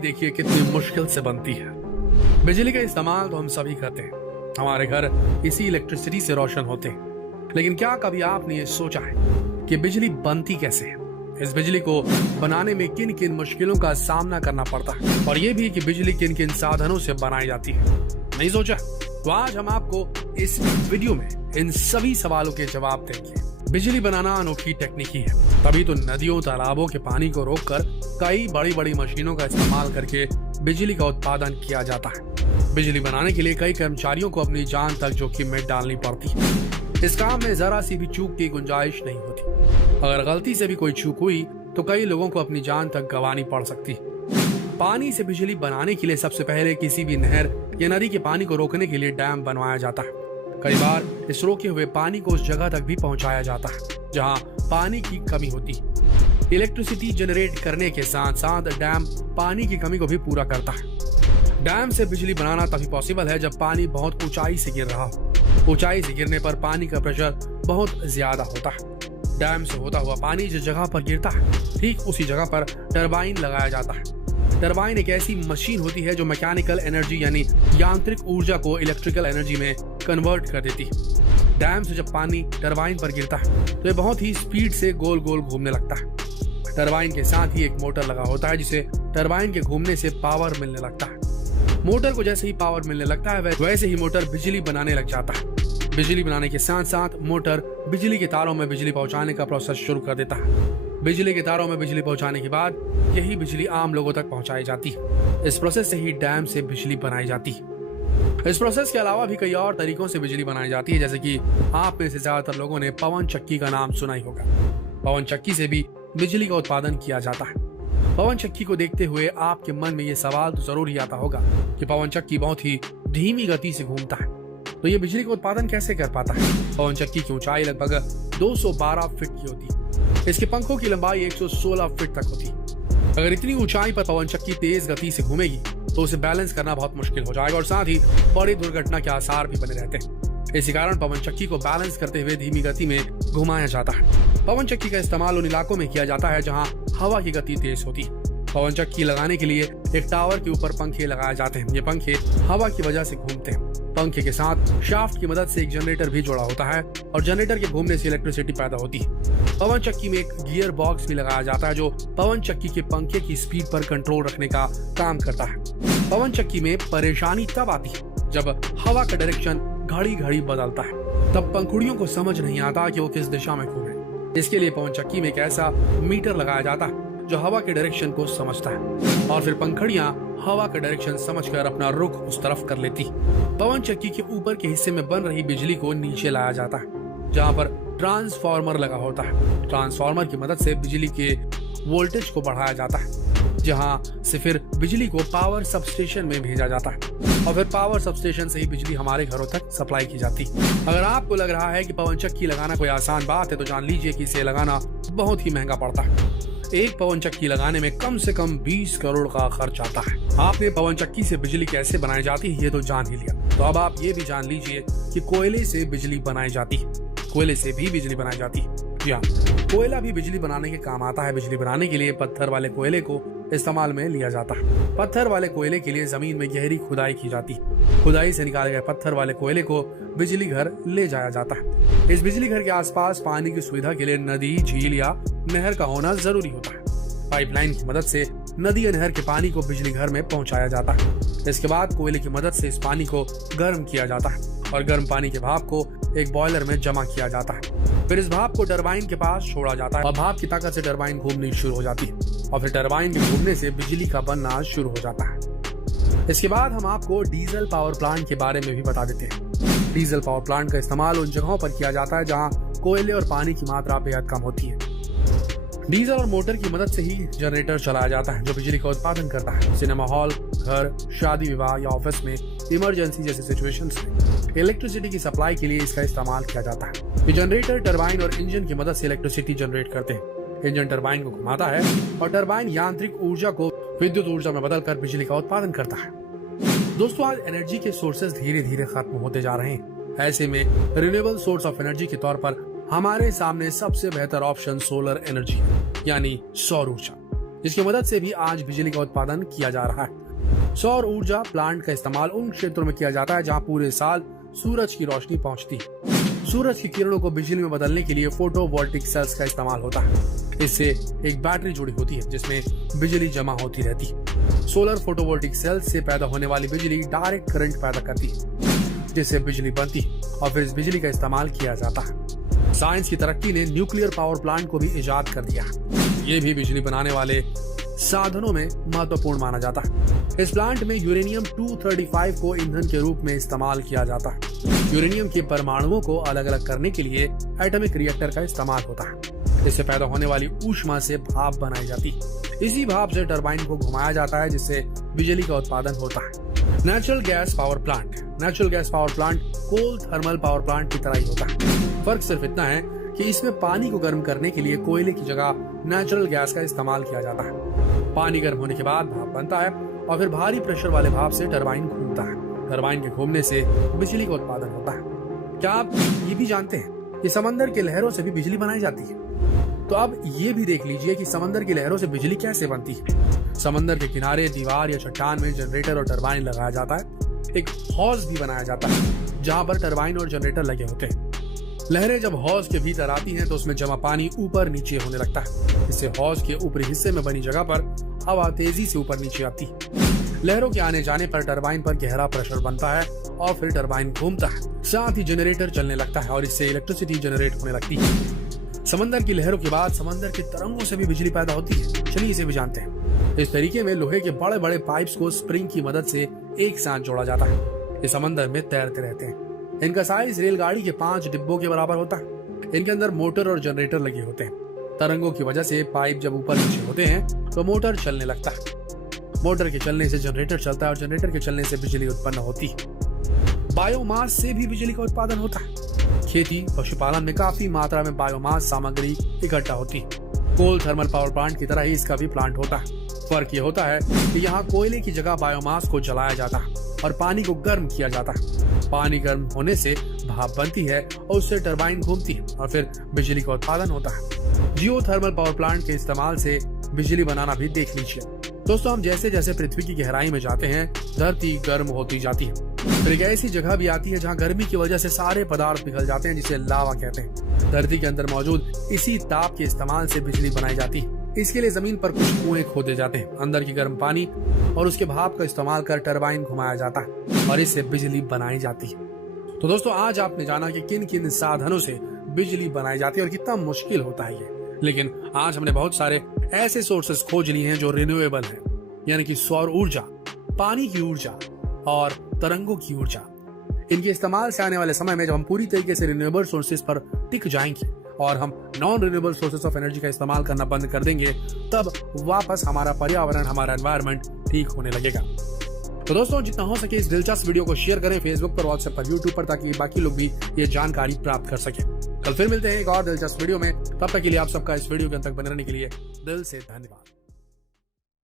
देखिए कितनी मुश्किल से बनती है। बिजली का इस्तेमाल तो हम सभी करते हैं, हमारे घर इसी इलेक्ट्रिसिटी से रोशन होते हैं। लेकिन क्या कभी आपने ये सोचा है कि बिजली बनती कैसे है? इस बिजली को बनाने में किन किन मुश्किलों का सामना करना पड़ता है, और ये भी कि बिजली किन किन साधनों से बनाई जाती है? नहीं सोचा? तो आज हम आपको इस वीडियो में इन सभी सवालों के जवाब देंगे। बिजली बनाना अनोखी टेक्निक ही है, तभी तो नदियों तालाबों के पानी को रोककर कई बड़ी बड़ी मशीनों का इस्तेमाल करके बिजली का उत्पादन किया जाता है। बिजली बनाने के लिए कई कर्मचारियों को अपनी जान तक जोखिम में डालनी पड़ती है। इस काम में जरा सी भी चूक की गुंजाइश नहीं होती। अगर गलती से भी कोई चूक हुई तो कई लोगों को अपनी जान तक गंवानी पड़ सकती है। पानी से बिजली बनाने के लिए सबसे पहले किसी भी नहर या नदी के पानी को रोकने के लिए डैम बनवाया जाता है। कई बार इस रोके हुए पानी को उस जगह तक भी पहुंचाया जाता है जहां पानी की कमी होती है। इलेक्ट्रिसिटी जनरेट करने के साथ साथ डैम पानी की कमी को भी पूरा करता है। डैम से बिजली बनाना तभी पॉसिबल है जब पानी बहुत ऊंचाई से गिर रहा हो। ऊंचाई से गिरने पर पानी का प्रेशर बहुत ज्यादा होता है। डैम से होता हुआ पानी जिस जगह पर गिरता है, ठीक उसी जगह पर टरबाइन लगाया जाता है। टरबाइन एक ऐसी मशीन होती है जो मैकेनिकल एनर्जी यानी यांत्रिक ऊर्जा को इलेक्ट्रिकल एनर्जी में कन्वर्ट कर देती है। डैम से जब पानी टरबाइन पर गिरता है तो ये बहुत ही स्पीड से गोल गोल घूमने लगता है। टरबाइन के साथ ही एक मोटर लगा होता है जिसे टरबाइन के घूमने से पावर मिलने लगता है। मोटर को जैसे ही पावर मिलने लगता है वैसे ही मोटर बिजली बनाने लग जाता है। बिजली बनाने के साथ साथ मोटर बिजली के तारों में बिजली पहुंचाने का प्रोसेस शुरू कर देता है। बिजली के तारों में बिजली पहुंचाने के बाद यही बिजली आम लोगों तक पहुंचाई जाती है। इस प्रोसेस से ही डैम से बिजली बनाई जाती है। इस प्रोसेस के अलावा भी कई और तरीकों से बिजली बनाई जाती है, जैसे कि आप में से ज्यादातर लोगों ने पवन चक्की का नाम सुना ही होगा। पवन चक्की से भी बिजली का उत्पादन किया जाता है। पवन चक्की को देखते हुए आपके मन में ये सवाल तो जरूर ही आता होगा कि पवन चक्की बहुत ही धीमी गति से घूमता है, तो ये बिजली का उत्पादन कैसे कर पाता है? पवन चक्की की ऊंचाई लगभग 212 फीट की होती है। इसके पंखों की लंबाई 116 फीट तक होती है। अगर इतनी ऊंचाई पर पवन चक्की तेज गति से घूमेगी तो उसे बैलेंस करना बहुत मुश्किल हो जाएगा और साथ ही बड़ी दुर्घटना के आसार भी बने रहते हैं। इसी कारण पवन चक्की को बैलेंस करते हुए धीमी गति में घुमाया जाता है। पवन चक्की का इस्तेमाल उन इलाकों में किया जाता है जहाँ हवा की गति तेज होती है। पवन चक्की लगाने के लिए एक टावर के ऊपर पंखे लगाए जाते हैं। ये पंखे हवा की वजह से घूमते हैं। पंखे के साथ शाफ्ट की मदद से एक जनरेटर भी जुड़ा होता है और जनरेटर के घूमने से इलेक्ट्रिसिटी पैदा होती है। पवन चक्की में एक गियर बॉक्स भी लगाया जाता है जो पवन चक्की के पंखे की स्पीड पर कंट्रोल रखने का काम करता है। पवन चक्की में परेशानी तब आती है जब हवा का डायरेक्शन घड़ी घड़ी बदलता है। तब पंखुड़ियों को समझ नहीं आता कि वो किस दिशा में घूमे। इसके लिए पवन चक्की में एक ऐसा मीटर लगाया जाता है जो हवा के डायरेक्शन को समझता है और फिर पंखुड़ियां हवा का डायरेक्शन समझकर अपना रुख उस तरफ कर लेती। पवन चक्की के ऊपर के हिस्से में बन रही बिजली को नीचे लाया जाता है जहां पर ट्रांसफार्मर लगा होता है। ट्रांसफार्मर की मदद से बिजली के वोल्टेज को बढ़ाया जाता है, जहां से फिर बिजली को पावर सबस्टेशन में भेजा जाता है और फिर पावर सबस्टेशन से ही बिजली हमारे घरों तक सप्लाई की जाती है। अगर आपको लग रहा है कि पवन चक्की लगाना कोई आसान बात है तो जान लीजिए कि इसे लगाना बहुत ही महंगा पड़ता है। एक पवन चक्की लगाने में कम से कम 20 करोड़ का खर्च आता है। आपने पवन चक्की से बिजली कैसे बनाई जाती है ये तो जान ही लिया, तो अब आप ये भी जान लीजिए कि कोयले से बिजली बनाई जाती है। कोयले से भी बिजली बनाई जाती है। जी हाँ, कोयला भी बिजली बनाने के काम आता है। बिजली बनाने के लिए पत्थर वाले कोयले को इस्तेमाल में लिया जाता है। पत्थर वाले कोयले के लिए जमीन में गहरी खुदाई की जाती है। खुदाई से निकाले गए पत्थर वाले कोयले को बिजली घर ले जाया जाता है। इस बिजली घर के आसपास पानी की सुविधा के लिए नदी, झील या नहर का होना जरूरी होता है। पाइपलाइन की मदद से नदी या नहर के पानी को बिजली घर में पहुंचाया जाता है। इसके बाद कोयले की मदद से इस पानी को गर्म किया जाता है और गर्म पानी के भाप को एक बॉयलर में जमा किया जाता है। फिर इस भाप को टरबाइन के पास छोड़ा जाता है और भाप की ताकत से टरबाइन घूमनी शुरू हो जाती है और फिर टरबाइन के घूमने से बिजली का बनना शुरू हो जाता है। इसके बाद हम आपको डीजल पावर प्लांट के बारे में भी बता देते हैं। डीजल पावर प्लांट का इस्तेमाल उन जगहों पर किया जाता है जहां कोयले और पानी की मात्रा बेहद कम होती है। डीजल और मोटर की मदद से ही जनरेटर चलाया जाता है जो बिजली का उत्पादन करता है। सिनेमा हॉल, घर, शादी विवाह या ऑफिस में इमरजेंसी जैसे सिचुएशंस में इलेक्ट्रिसिटी की सप्लाई के लिए इसका इस्तेमाल किया जाता है। ये जनरेटर टरबाइन और इंजन की मदद से इलेक्ट्रिसिटी जनरेट करते हैं। इंजन टरबाइन को घुमाता है और टरबाइन यांत्रिक ऊर्जा को विद्युत ऊर्जा में बदलकर बिजली का उत्पादन करता है। दोस्तों, आज एनर्जी के सोर्सेज धीरे धीरे खत्म होते जा रहे हैं। ऐसे में रिन्यूएबल सोर्स ऑफ एनर्जी के तौर पर हमारे सामने सबसे बेहतर ऑप्शन सोलर एनर्जी यानी सौर ऊर्जा। जिसकी मदद से भी आज बिजली का उत्पादन किया जा रहा है। सौर ऊर्जा प्लांट का इस्तेमाल उन क्षेत्रों में किया जाता है जहाँ पूरे साल सूरज की रोशनी पहुँचती है। सूरज की किरणों को बिजली में बदलने के लिए फोटोवोल्टिक सेल्स का इस्तेमाल होता है। इससे एक बैटरी जुड़ी होती है जिसमें बिजली जमा होती रहती है। सोलर फोटोवोल्टिक सेल्स से पैदा होने वाली बिजली डायरेक्ट करंट पैदा करती है, जिससे बिजली बनती है और फिर इस बिजली का इस्तेमाल किया जाता है। साइंस की तरक्की ने न्यूक्लियर पावर प्लांट को भी इजाद कर दिया। ये भी बिजली बनाने वाले साधनों में महत्वपूर्ण माना जाता है। इस प्लांट में यूरेनियम 235 को ईंधन के रूप में इस्तेमाल किया जाता है। यूरेनियम के परमाणुओं को अलग अलग करने के लिए एटॉमिक रिएक्टर का इस्तेमाल होता है। इससे पैदा होने वाली ऊष्मा से भाप बनाई जाती है। इसी भाप से टरबाइन को घुमाया जाता है जिससे बिजली का उत्पादन होता है। नेचुरल गैस पावर प्लांट कोल थर्मल पावर प्लांट की तरह ही होता है। फर्क सिर्फ इतना है कि इसमें पानी को गर्म करने के लिए कोयले की जगह नेचुरल गैस का इस्तेमाल किया जाता है। पानी गर्म होने के बाद भाप बनता है और फिर भारी प्रेशर वाले भाप से टरबाइन घूमता है। टरबाइन के घूमने से बिजली का उत्पादन होता है। क्या आप ये भी जानते हैं कि समंदर के लहरों से भी बिजली बनाई जाती है? तो अब ये भी देख लीजिए कि समंदर की लहरों से बिजली कैसे बनती है। समंदर के किनारे, दीवार या चट्टान में जनरेटर और टरबाइन लगाया जाता है। एक हौज भी बनाया जाता है जहाँ पर टरबाइन और जनरेटर लगे होते हैं। लहरें जब हौज के भीतर आती हैं तो उसमें जमा पानी ऊपर नीचे होने लगता है। इससे हौज के ऊपरी हिस्से में बनी जगह पर हवा तेजी से ऊपर नीचे आती है। लहरों के आने जाने पर टरबाइन पर गहरा प्रेशर बनता है और फिर टरबाइन घूमता है। साथ ही जनरेटर चलने लगता है और इससे इलेक्ट्रिसिटी जनरेट होने लगती है। समंदर की लहरों के बाद समंदर के तरंगों से भी बिजली पैदा होती है। चलिए इसे भी जानते हैं। इस तरीके में लोहे के बड़े बड़े पाइप्स को स्प्रिंग की मदद से एक साथ जोड़ा जाता है। ये समंदर में तैरते रहते हैं। इनका साइज रेलगाड़ी के 5 डिब्बों के बराबर होता है। इनके अंदर मोटर और जनरेटर लगे होते हैं। तरंगों की वजह से पाइप जब ऊपर नीचे होते हैं तो मोटर चलने लगता है। मोटर के चलने से जनरेटर चलता है और जनरेटर के चलने से बिजली उत्पन्न होती है। बायोमास से भी बिजली का उत्पादन होता है। खेती पशुपालन में काफी मात्रा में बायोमास सामग्री इकट्ठा होती है। कोल थर्मल पावर प्लांट की तरह ही इसका भी प्लांट होता है। फर्क ये होता है कि यहाँ कोयले की जगह बायोमास को जलाया जाता है और पानी को गर्म किया जाता है। पानी गर्म होने से भाप बनती है और उससे टरबाइन घूमती है और फिर बिजली का उत्पादन होता है। जियो थर्मल पावर प्लांट के इस्तेमाल से बिजली बनाना भी देख लीजिए। दोस्तों, हम जैसे जैसे पृथ्वी की गहराई में जाते हैं धरती गर्म होती जाती है। फिर एक ऐसी जगह भी आती है जहाँ गर्मी की वजह से सारे पदार्थ पिघल जाते हैं जिसे लावा कहते हैं। धरती के अंदर मौजूद इसी ताप के इस्तेमाल से बिजली बनाई जाती है। इसके लिए जमीन पर कुछ कुएं खोदे जाते हैं। अंदर की गर्म पानी और उसके भाप का इस्तेमाल कर टरबाइन घुमाया जाता है और इससे बिजली बनाई जाती है। तो दोस्तों, आज आपने जाना कि किन किन साधनों से बिजली बनाई जाती है और कितना मुश्किल होता है ये। लेकिन आज हमने बहुत सारे ऐसे सोर्सेस खोज लिए हैं जो रिन्यूएबल हैं, यानी कि सौर ऊर्जा, पानी की ऊर्जा और तरंगों की ऊर्जा। इनके इस्तेमाल से आने वाले समय में जब हम पूरी तरीके से रिन्यूएबल सोर्सेस पर टिक जाएंगे और हम non renewable sources of energy का इस्तेमाल करना बंद कर देंगे, तब वापस हमारा पर्यावरण, हमारा एनवायरनमेंट ठीक होने लगेगा। तो दोस्तों, जितना हो सके इस दिलचस्प वीडियो को शेयर करें फेसबुक पर, व्हाट्सएप पर, यूट्यूब पर, ताकि बाकी लोग भी ये जानकारी प्राप्त कर सके। कल फिर मिलते हैं एक और दिलचस्प वीडियो में। तब तक के लिए आप सबका इस वीडियो के अंत तक बने रहने के लिए दिल से धन्यवाद।